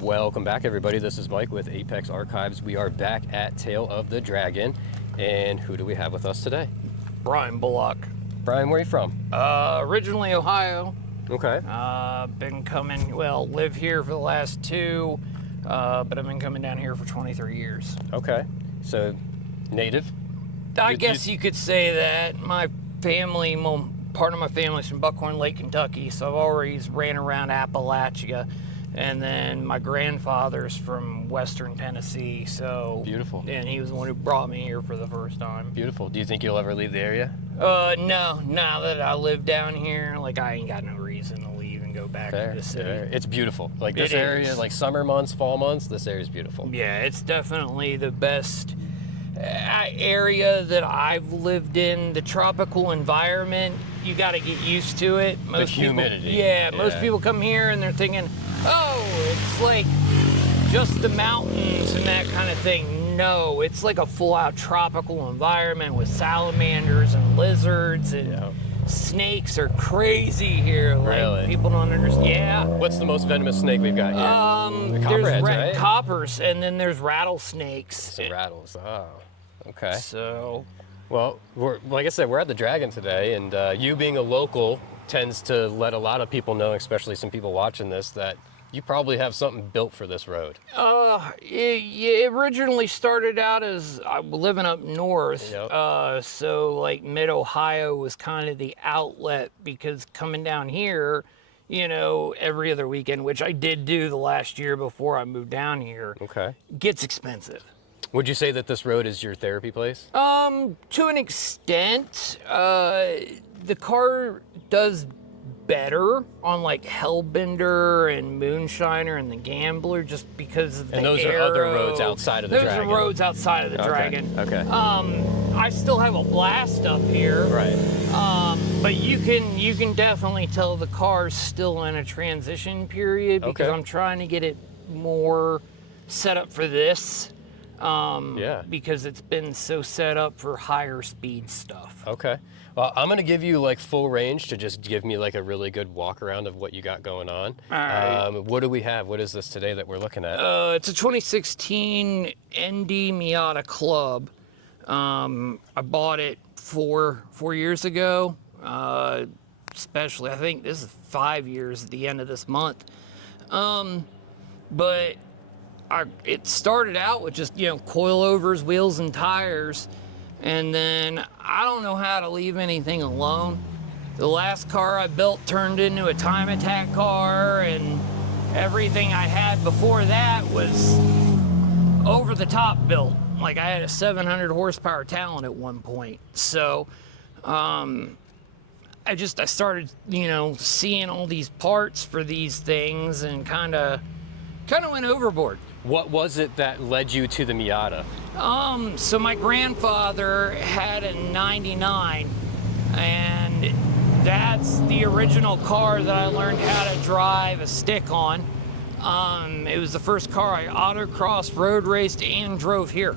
Welcome back, everybody. This is Mike with Apex Archives. We are back at Tail of the Dragon, and who do we have with us today? Brian Bullock. Brian, where are you from? Originally Ohio. Okay. Been coming, well, live here for the last 2, but I've been coming down here for 23 years. Okay. So, native? I guess you could say that. My family, part of my family's from Buckhorn Lake, Kentucky, so I've always ran around Appalachia. And then my grandfather's from Western Tennessee, so... Beautiful. And he was the one who brought me here for the first time. Beautiful. Do you think you'll ever leave the area? No. Now that I live down here, like, I ain't got no reason to leave and go back to the city. Fair. It's beautiful. Like, this area, like summer months, fall months, this area is beautiful. Yeah, it's definitely the best area that I've lived in. The tropical environment, you got to get used to it. The humidity. Most people come here and they're thinking, oh, it's like just the mountains and that kind of thing. No, it's like a full-out tropical environment with salamanders and lizards and snakes are crazy here. Like, really? People don't understand. Yeah. What's the most venomous snake we've got here? The There's copperheads, right? coppers, and then there's rattlesnakes. So rattles. Oh, okay. So, well, like I said, we're at the Dragon today, and you being a local tends to let a lot of people know, especially some people watching this, that you probably have something built for this road. It originally started out as living up north. Yep. So like mid-Ohio was kind of the outlet, because coming down here, you know, every other weekend, which I did do the last year before I moved down here, gets expensive. Would you say that this road is your therapy place? To an extent. The car does better on like Hellbender and Moonshiner and the Gambler, just because of the aero. And those are other roads outside of the Dragon. Those are roads outside of the Dragon. Okay. I still have a blast up here. Right. But you can definitely tell the car's still in a transition period, because I'm trying to get it more set up for this. Because it's been so set up for higher speed stuff. Okay. Well, I'm going to give you like full range to just give me like a really good walk around of what you got going on. All right. What do we have? What is this today that we're looking at? It's a 2016 ND Miata Club. I bought it four years ago. Especially, I think this is 5 years at the end of this month. But it started out with just, coilovers, wheels, and tires. And then I don't know how to leave anything alone. The last car I built turned into a time attack car, and everything I had before that was over the top built. Like, I had a 700 horsepower Talon at one point. So, I started, seeing all these parts for these things and kind of went overboard. What was it that led you to the Miata? So my grandfather had a 99, and that's the original car that I learned how to drive a stick on. It was the first car I autocrossed, road raced, and drove here.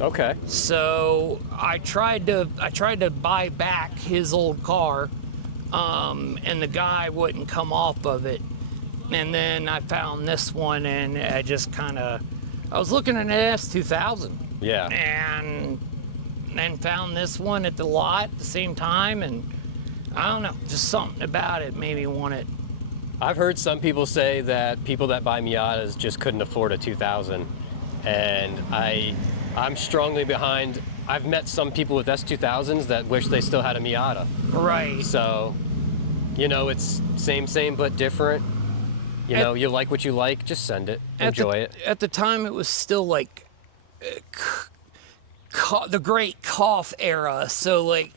Okay. So I tried to buy back his old car, and the guy wouldn't come off of it. And then I found this one, and I was looking at an S2000. Yeah. And found this one at the lot at the same time, and I don't know, just something about it made me want it. I've heard some people say that people that buy Miatas just couldn't afford a 2000, and I'm strongly behind. I've met some people with S2000s that wish they still had a Miata. Right. So, it's same but different. You like what you like, just send it. Enjoy it. At the time, it was still like the great cough era. So like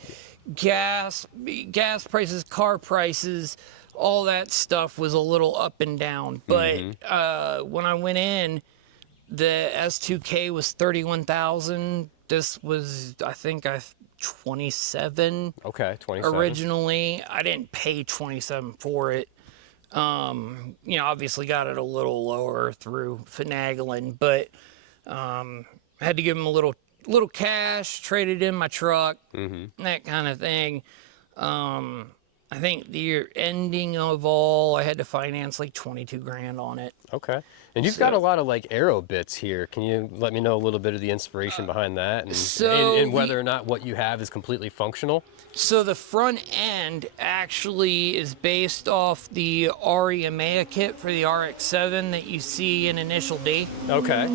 gas prices, car prices, all that stuff was a little up and down. But when I went in, the S2K was 31,000. This was, I think, 27. Okay, 27. Originally. I didn't pay 27 for it. Obviously got it a little lower through finagling, but had to give him a little cash, traded in my truck, that kind of thing. I think the ending of all, I had to finance like 22 grand on it. Okay. And you've got a lot of like aero bits here. Can you let me know a little bit of the inspiration behind that and whether or not what you have is completely functional? So the front end actually is based off the RE kit for the RX-7 that you see in Initial D. Okay.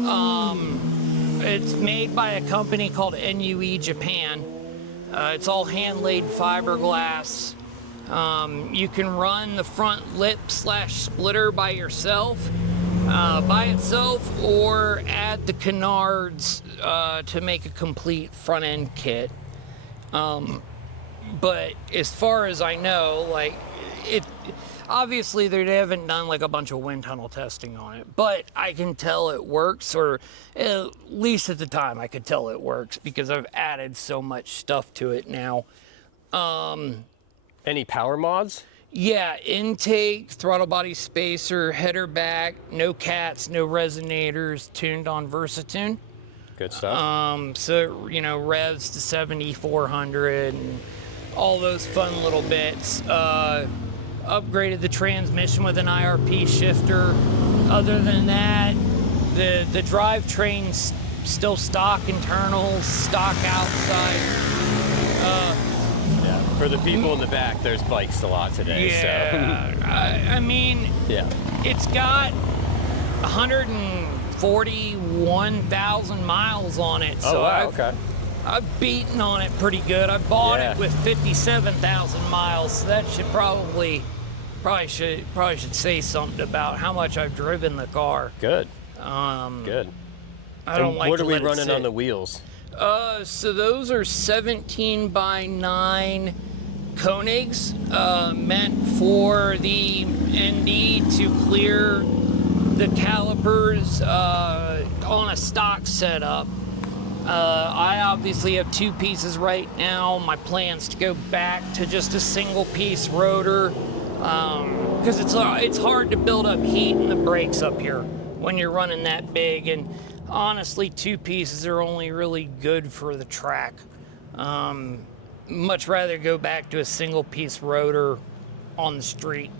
It's made by a company called NUE Japan. It's all hand-laid fiberglass. You can run the front lip / splitter by itself, or add the canards to make a complete front end kit. But as far as I know, like obviously they haven't done like a bunch of wind tunnel testing on it, but I can tell it works, or at least at the time I could tell it works because I've added so much stuff to it now. Any power mods? Yeah, intake, throttle body spacer, header back, no cats, no resonators, tuned on Versatune. Good stuff. So, revs to 7,400 and all those fun little bits. Upgraded the transmission with an IRP shifter. Other than that, the drivetrain's still stock internals, stock outside. For the people in the back, there's bikes a lot today. Yeah, So. I mean, yeah, it's got 141,000 miles on it. So okay. I've beaten on it pretty good. I bought it with 57,000 miles, so that should probably should say something about how much I've driven the car. Good. Good. I don't like. What are we running on the wheels? So those are 17x9 Koenigs, meant for the ND to clear the calipers on a stock setup. I obviously have two pieces right now. My plan's to go back to just a single piece rotor, because it's hard to build up heat in the brakes up here when you're running that big, and honestly, two pieces are only really good for the track. Much rather go back to a single piece rotor on the street.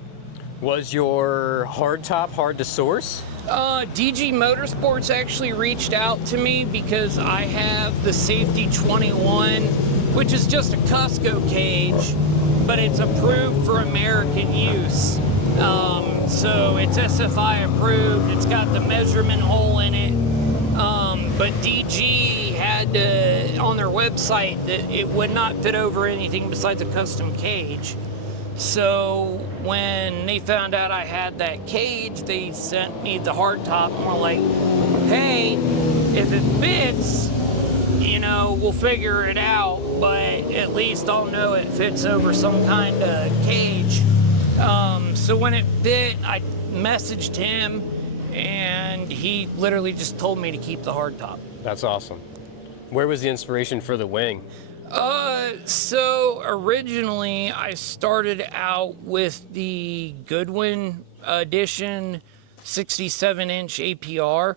Was your hardtop hard to source? DG Motorsports actually reached out to me because I have the Safety 21, which is just a Cusco cage, but it's approved for American use. So it's SFI approved, it's got the measurement hole in it, but DG had on their website that it would not fit over anything besides a custom cage. So when they found out I had that cage, they sent me the hardtop and were like, hey, if it fits, we'll figure it out, but at least I'll know it fits over some kind of cage. So when it fit, I messaged him and he literally just told me to keep the hardtop. That's awesome. Where was the inspiration for the wing? So originally I started out with the Goodwin Edition 67-inch APR,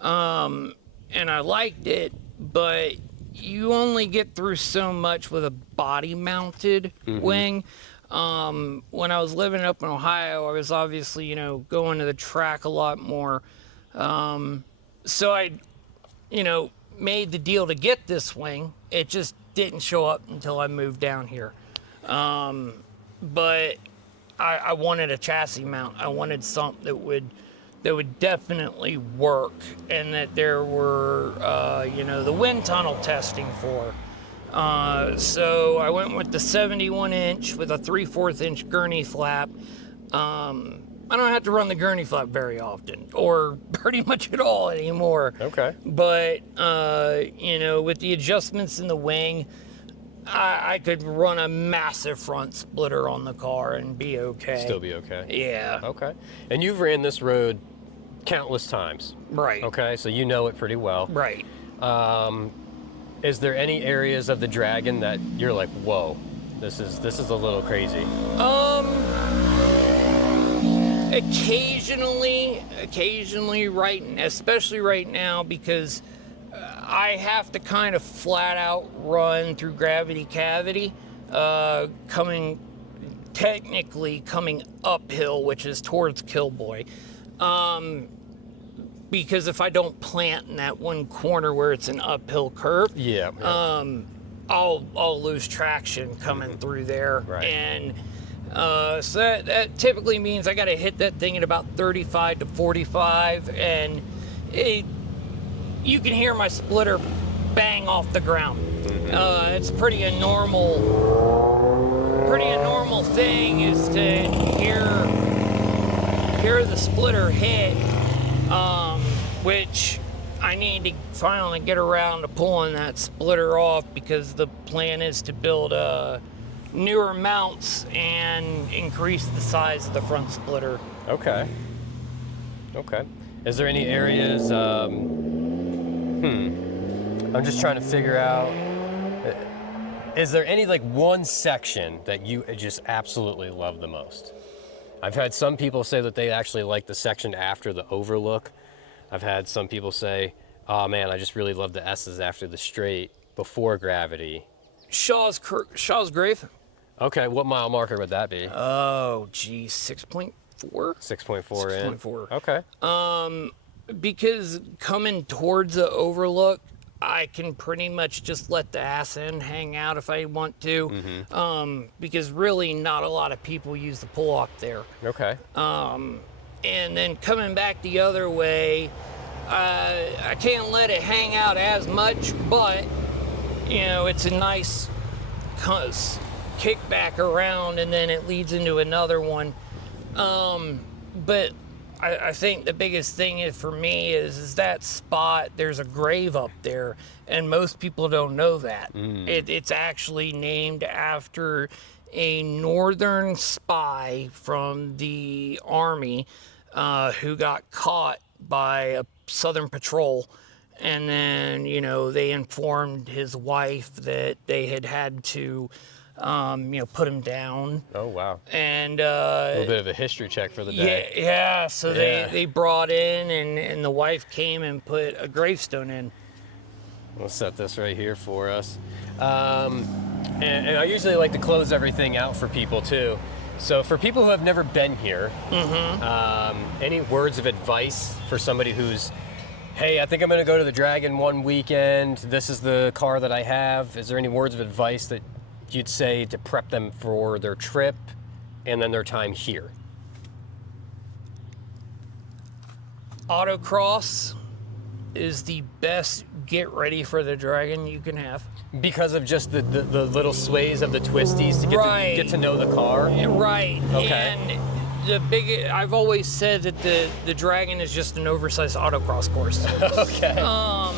and I liked it, but you only get through so much with a body-mounted wing. When I was living up in Ohio, I was obviously, going to the track a lot more. So I, made the deal to get this wing. It just didn't show up until I moved down here. But I wanted a chassis mount. I wanted something that would definitely work, and that there were, the wind tunnel testing for. So I went with the 71-inch with a 3/4 inch gurney flap. I don't have to run the gurney flap very often, or pretty much at all anymore. Okay. But, you know, with the adjustments in the wing, I could run a massive front splitter on the car and be okay. Still be okay. Yeah. Okay. And you've ran this road countless times. Right. Okay, so you know it pretty well. Right. Is there any areas of the Dragon that you're like, whoa, this is a little crazy? Occasionally, especially right now, because I have to kind of flat out run through gravity cavity, technically coming uphill, which is towards Killboy. Because if I don't plant in that one corner where it's an uphill curve, I'll lose traction coming through there. Right. And so that typically means I got to hit that thing at about 35 to 45, and you can hear my splitter bang off the ground. It's pretty a normal thing is to hear the splitter hit, which I need to finally get around to pulling that splitter off, because the plan is to build newer mounts and increase the size of the front splitter. Okay. Is there any areas, I'm just trying to figure out, is there any like one section that you just absolutely love the most? I've had some people say that they actually like the section after the overlook. I've had some people say, oh man, I just really love the S's after the straight before gravity. Shaw's Grave. Okay, what mile marker would that be? Oh, geez, 6.4? 6.4 in. 6.4. Okay. Because coming towards the overlook, I can pretty much just let the ass end hang out if I want to. Because really not a lot of people use the pull-off there. Okay. And then coming back the other way, I can't let it hang out as much, but, you know, it's a nice kickback around, and then it leads into another one. But I think the biggest thing for me is that spot, there's a grave up there, and most people don't know that. It's actually named after a northern spy from the Army who got caught by a Southern patrol. And then, you know, they informed his wife that they had to, you know, put him down. Oh, wow. And a little bit of a history check for the day. Yeah. So they brought in, and the wife came and put a gravestone in. We'll set this right here for us. And I usually like to close everything out for people too. So for people who have never been here, any words of advice for somebody who's, hey, I think I'm gonna go to the Dragon one weekend, this is the car that I have. Is there any words of advice that you'd say to prep them for their trip and then their time here? Autocross is the best get ready for the Dragon you can have. Because of just the little sways of the twisties to get to know the car? Right. Okay. And I've always said that the Dragon is just an oversized autocross course. Okay.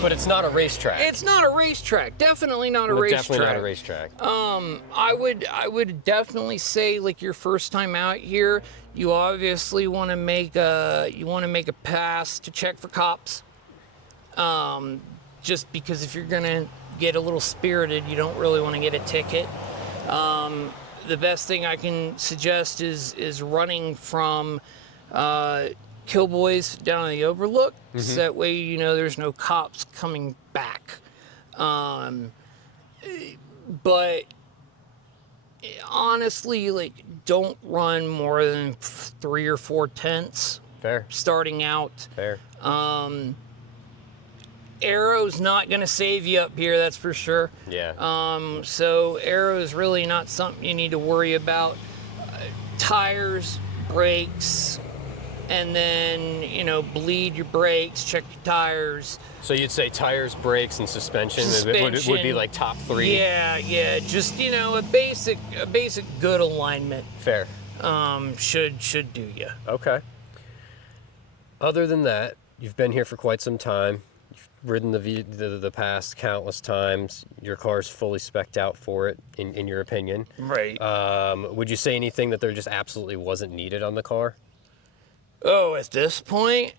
But it's not a racetrack. It's not a racetrack. Definitely not a racetrack. Definitely not a racetrack. I would definitely say, like, your first time out here, you obviously want to make a pass to check for cops. Just because if you're gonna get a little spirited, you don't really want to get a ticket. The best thing I can suggest is running from Killboys down to the overlook, so that way you know there's no cops coming back. But honestly, like, don't run more than 3 or 4 tenths. Fair. Starting out. Fair. Aero's not going to save you up here, that's for sure. Yeah. So aero is really not something you need to worry about. Tires, brakes, and then, you know, bleed your brakes, check your tires. So you'd say tires, brakes, and suspension would be like top 3? Yeah. Just, you know, a basic good alignment. Fair. should do you. Okay. Other than that, you've been here for quite some time. You've ridden the past countless times. Your car's fully spec'd out for it, in your opinion. Right. Would you say anything that there just absolutely wasn't needed on the car? Oh, at this point,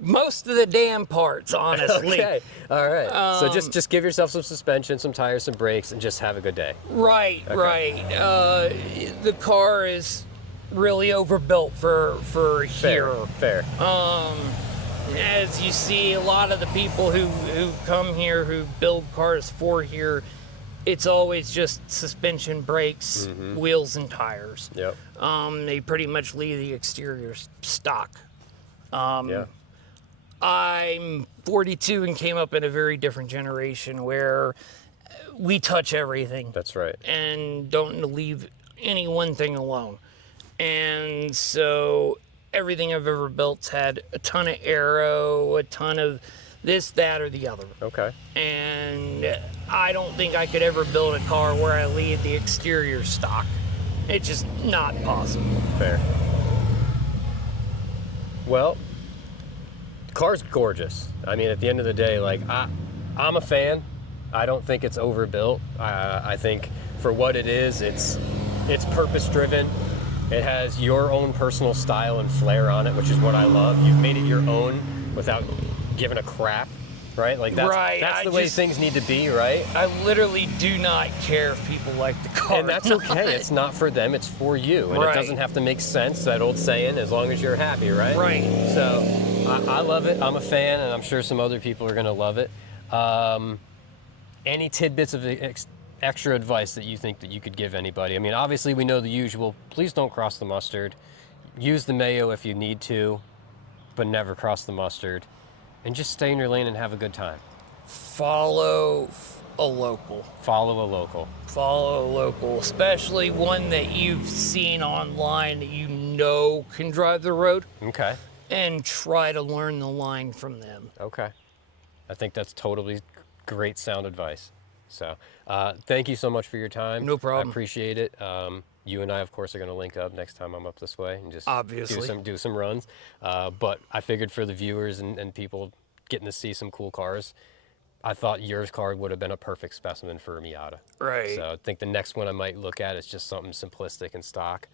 most of the damn parts, honestly. Okay. All right. So just give yourself some suspension, some tires, some brakes, and just have a good day. Right, Okay. right. The car is really overbuilt for here. Fair. As you see, a lot of the people who come here, who build cars for here, it's always just suspension, brakes, wheels, and tires. Yep. They pretty much leave the exterior stock. Yeah. I'm 42 and came up in a very different generation where we touch everything. That's right. And don't leave any one thing alone. And so everything I've ever built's had a ton of aero, a ton of this, that, or the other. Okay. And I don't think I could ever build a car where I leave the exterior stock. It's just not possible. Fair. Well, the car's gorgeous. I mean, at the end of the day, like, I'm a fan. I don't think it's overbuilt. I think for what it is, it's purpose-driven. It has your own personal style and flair on it, which is what I love. You've made it your own without giving a crap, right? Like that's the way things need to be, right? I literally do not care if people like the car. And that's okay. It's not for them, it's for you. And it doesn't have to make sense, that old saying, as long as you're happy, right? Right. So I love it. I'm a fan, and I'm sure some other people are going to love it. Any tidbits of extra advice that you think that you could give anybody? I mean, obviously we know the usual. Please don't cross the mustard. Use the mayo if you need to, but never cross the mustard. And just stay in your lane and have a good time. Follow a local. Follow a local. Follow a local, especially one that you've seen online that you know can drive the road. Okay. And try to learn the line from them. Okay. I think that's totally great sound advice. So thank you so much for your time. No problem. I appreciate it. You and I, of course, are going to link up next time I'm up this way and just obviously do some runs. But I figured for the viewers and people getting to see some cool cars, I thought yours car would have been a perfect specimen for a Miata. Right. So I think the next one I might look at is just something simplistic and stock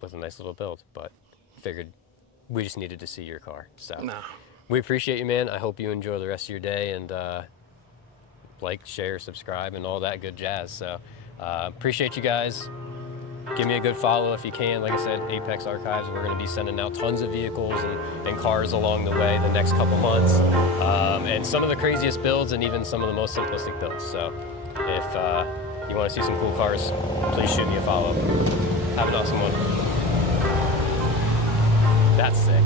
with a nice little build. But figured we just needed to see your car. So we appreciate you, man. I hope you enjoy the rest of your day, and like, share, subscribe, and all that good jazz. So appreciate you guys. Give me a good follow if you can. Like I said, Apex Archives, we're going to be sending out tons of vehicles and cars along the way the next couple months. And some of the craziest builds and even some of the most simplistic builds. So if you want to see some cool cars, please shoot me a follow. Have an awesome one. That's sick.